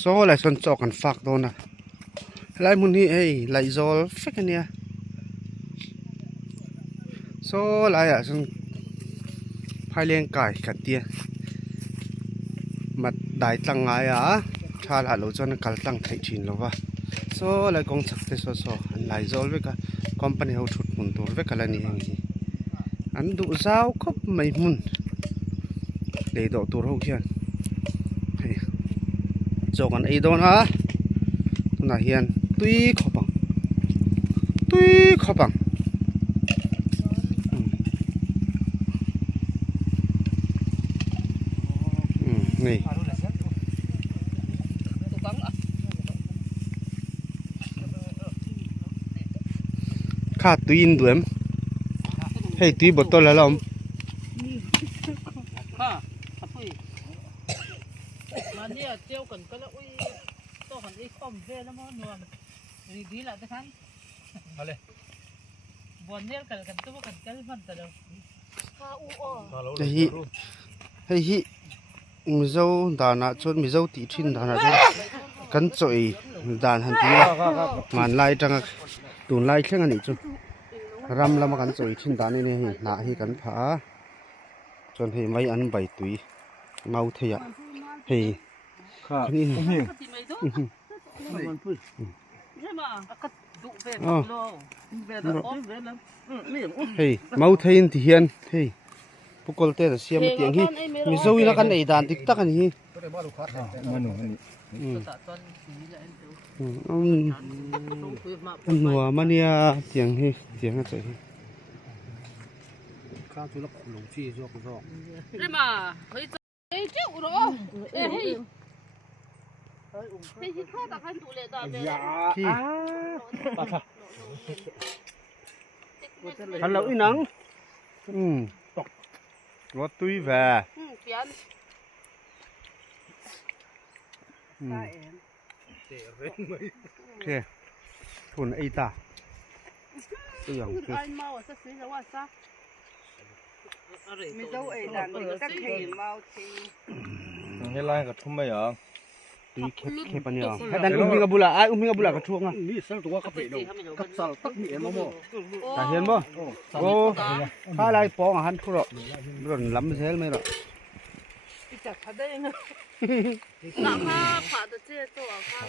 โซ่ไหลส่วนจอกันฝักโดนนะไหลมุนนี่เฮ้ยไหลโซ่ฟิกเนี่ยโซ่ไหลอ่ะส่วนพายเลี้ยงไก่กัดเตี้ยมาได้ตั้งไงอ่ะถ้าหลานเราจะนั่งกัดตั้งไทยจีนหรอวะโซ่ไหลกองสักเตโซ่ไหลโซ่เวกะคอมพานีเขาชุดมุนตัวเวกะละนี่เองอันดูเจ้าก็ไม่มุนเดี๋ยวตัวเราเขียนจอกันไอ้โดนอ่ะตัวน่ะเฮียนตุ้ยขบังนี่ข้าตุ้ยอินด้วยมั้ยให้ตุ้ยบดตัวละล้อมเนี่ยเจียวกันก็แล้วอุ้ยตัวกันไอ้ข้อมเวแล้วมั้งนวลดีละทุกท่านมาเลยบวนเนี่ยกันตัวกันกันมันแต่เดียวข้าอู้อ้อเฮ้ยมิเจ้าด่านน่ะชนมิเจ้าตีทิ้นด่านน่ะกันจ่อยด่านหันตีมันไล่จังตูนไล่แค่กันนี่จนรำแล้วมากันจ่อยทิ้นด่านนี่หน้าให้กันผาจนให้ไม่อันใบตุยเมาเทียเฮ้ยนี่เฮ้ยเมาเทียนที่เฮียนเฮ้ยพวกคนเตะเสียมเตียงฮีมีโซ่ยนักกันไอ้ด่านติ๊กตักกันฮีหนัวมันเนี่ยเตียงฮีเตียงอะไรข้าวจุลกหลงจี้จอกจอกเรื่องมาเฮ้ยเฮ้ยเจ้าอุโรเฮ้ยเฮ้ยที่ข้าตะขันดูเลยตาเบลที่ฮัลโหลอีนังตกรถตุ้ยแหวเปลี่ยนโอเคทุนไอ้ตาตัวอย่างคือไม่ต้องไอ้ด่านก็เขียนมาทีให้ไล่กับทุ่มไม่เหรอตีแค่ปัญญาให้ดันอุ้มกับบุหรี่อุ้มกับบุหรี่กระช่วงอ่ะนี่สั่งตัวกระเป๋ากัดสลัดตักนี่เอ็มโม่ตาเห็นบ่โอ้ถ้าอะไรปองหันคุโรร้อนล้ำเสียไหมหรอจับพัดได้ยังไงหลังผ้าผ่าตะเจี๊ยตัวผ้า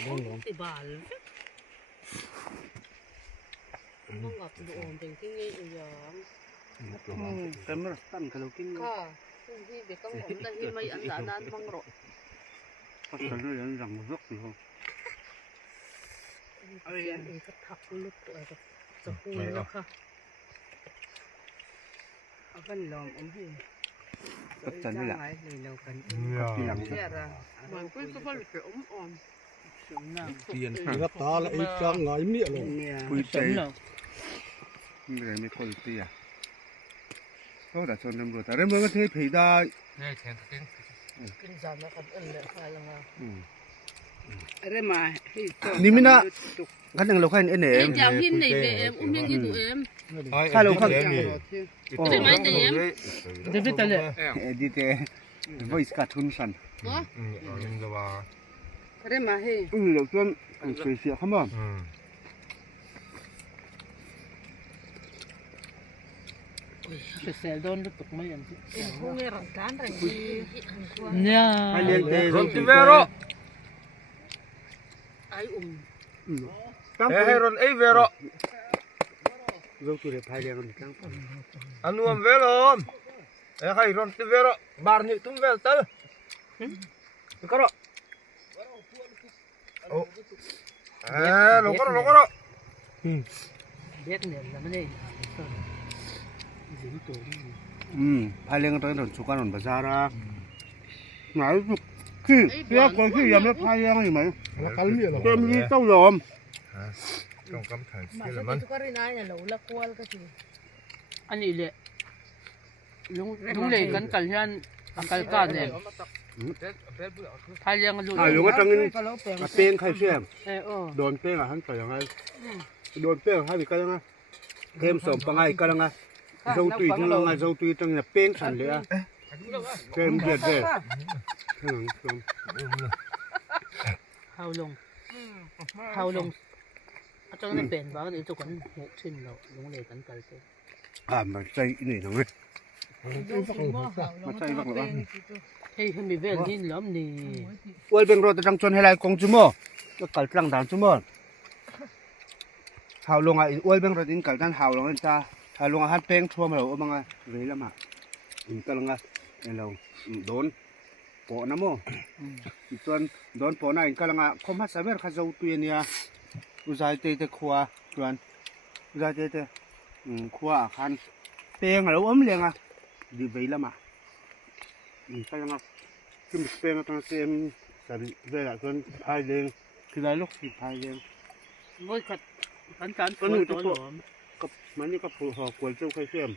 ติบาลต้องกับดูอ่อนเป็นที่นี่อย่างเต็มเลยตั้งกระโดดกินค่ะที่เด็กต้องผมแต่ที่ไม่อันนั้นมั่งหรอกก็จะเรื่องอย่างรกอยู่อะไรก็ทักลุกอะไรก็จะพูดแล้วค่ะเอากันลองอมพี่ก็จะนี่แหละทีหลังเนี่ยนะมันก็จะผลิตอมอ่อนเปลี่ยนกับตาละอีกครั้งไงเนี่ยลงคุยใจไม่ค่อยตีอ่ะเขาแต่ชนตำรวจแต่เรื่องมันก็เทผีได้กินจานแล้วกันเลยใครละมาอะไรมานี่มินะกันยังเราแค่เอ็นเอ็มอย่างที่ไหนเอ็มอุ้มยังกินตัวเอ็มข้าเราข้าใช่ไหมเอ็มเดี๋ยวพี่ตะเลยดีเจvoice cartoon สันอะไรมาเฮ้เราส่วนเสียข้างบนเสียโดนตกไม่ยันพวกนี้รังการรังดีเนี่ยให้เลี้ยงเตะรถที่เวโรไอ้ให้รถไอ้เวโรเราตัวเด็กพายเลี้ยงกันตั้งอันนู้นเวโรให้รถที่เวโรบาร์นี่ตุ้มเวลเตอร์ก็รอโอ้ลงก็รอเด็กเนี่ยแล้วไม่ได้พายเลี้ยงกันตอนสุกานนภาษาละไหนคือเรียกคนคือยำแล้วพายเลี้ยงอยู่ไหมเต็มที่เต้ายอมต้องกำถังเสียมันก็รีนายเนี่ยเราละกวลก็จริงอันนี้เลยลุงเลยกันยันกันก้าเนี่ยพายเลี้ยงกันลุงก็ตั้งเงินเป้งใครเชื่อมโดนเป้งหันไปยังไงโดนเป้งให้ไปกันยังไงเทมสมปังไงกันยังไงdâu tùyทั้งlòng dâu tùyทั้งlà bên sản lửa thêm việt về hào lông ở trong cái bền vào thì tôi còn hộ trên đầu lông này cắn cắn thế mà chơi này nó hey hay bị về nhìn lắm đi ôi bên rồi đang chôn hay lại công chú mò cái cල් trăng đàn chú mò hào lông ai ôi bên rồi tin cl đàn hào lông anh ta hào lông hát beng chua mà đâu bằng à vậy lắm à cái lông à cái lông đốn bỏ nó mò tuần đốn bỏ này cái lông à không hát sao biết khai dâu tuyền nha uzai tê khoa tuần uzai tê khoa khăn beng là ốm liền à đi vậy lắm à cái lông à cái một beng nó xem tại về lại con hai lên thì lại lúc thì hai lên ngồi cắt cắn con người tôi cấp mấy những cấp phụ họ quay trong cái xem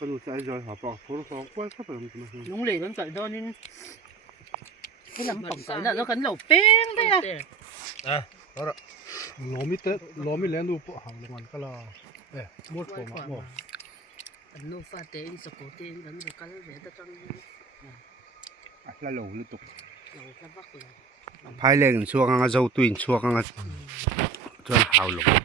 con người chạy rồi họ bỏ phụ họ quay cấp rồi lông này cắn cắn đó nên cái làm bỏng cắn là nó cắn lẩu beng đấy à lò mi lên đủ hàng lông ăn cái là mua phổ mà mua anh nuôi pha tế đi sọc cổ tiên vẫn phải cắn về ta trong là lẩu liên tục lẩu ta vắt rồi hai lên xuống ngang dâu tuyền xuống ngang cho hào lẩu